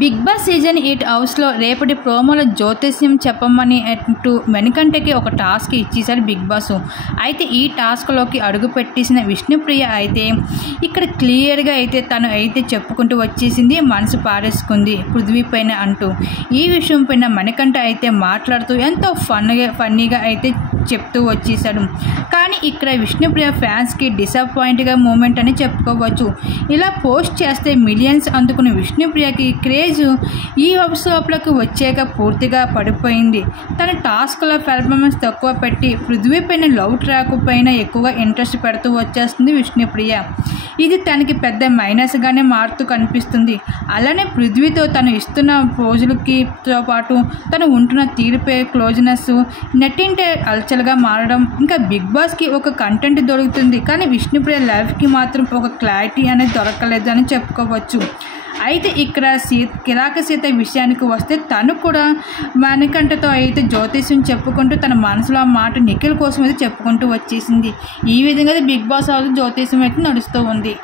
Big boss season 8 హౌస్లో రేపటి ప్రోమోలో జ్యోతిష్యం చెప్పమని అంటూ మణికంఠకి ఒక టాస్క్ ఇచ్చేశారు బిగ్ బాస్. అయితే ఈ టాస్క్లోకి అడుగు పెట్టేసిన విష్ణుప్రియ అయితే ఇక్కడ క్లియర్గా అయితే తను అయితే చెప్పుకుంటూ వచ్చేసింది, మనసు పారేసుకుంది పృథ్వీ పైన అంటూ. ఈ విషయం పైన మణికంఠ అయితే మాట్లాడుతూ ఎంతో ఫన్నీగా అయితే చెప్తూ వచ్చేసాడు. కానీ ఇక్కడ విష్ణుప్రియ ఫ్యాన్స్కి డిసప్పాయింట్గా మూమెంట్ అని చెప్పుకోవచ్చు. ఇలా పోస్ట్ చేస్తే మిలియన్స్ అందుకున్న విష్ణుప్రియకి క్రేజ్ ఈ హౌస్లోకి వచ్చాక పూర్తిగా పడిపోయింది. తన టాస్క్లో పెర్ఫార్మెన్స్ తక్కువ పెట్టి పృథ్వీ పైన లవ్ ట్రాక్ పైన ఎక్కువగా ఇంట్రెస్ట్ పెడుతూ వచ్చేస్తుంది విష్ణుప్రియ. ఇది తనకి పెద్ద మైనస్గానే మారుతూ కనిపిస్తుంది. అలానే పృథ్వీతో తను ఇస్తున్న పోజులకితో పాటు తను ఉంటున్న తీరుపై క్లోజ్నెస్ నెట్టింటే అల్చల్గా మారడం, ఇంకా బిగ్ బాస్కి ఒక కంటెంట్ దొరుకుతుంది కానీ విష్ణుప్రియ లైఫ్కి మాత్రం ఒక క్లారిటీ అనేది దొరకలేదు అని చెప్పుకోవచ్చు. అయితే ఇక్కడ కిరాక సీత విషయానికి వస్తే తను కూడా మణికంఠతో అయితే జ్యోతిష్యం చెప్పుకుంటూ తన మనసులో ఆ మాట నిఖిల్ కోసం అయితే చెప్పుకుంటూ వచ్చేసింది. ఈ విధంగా బిగ్ బాస్ హౌస్ జ్యోతిష్యం అయితే నడుస్తూ ఉంది.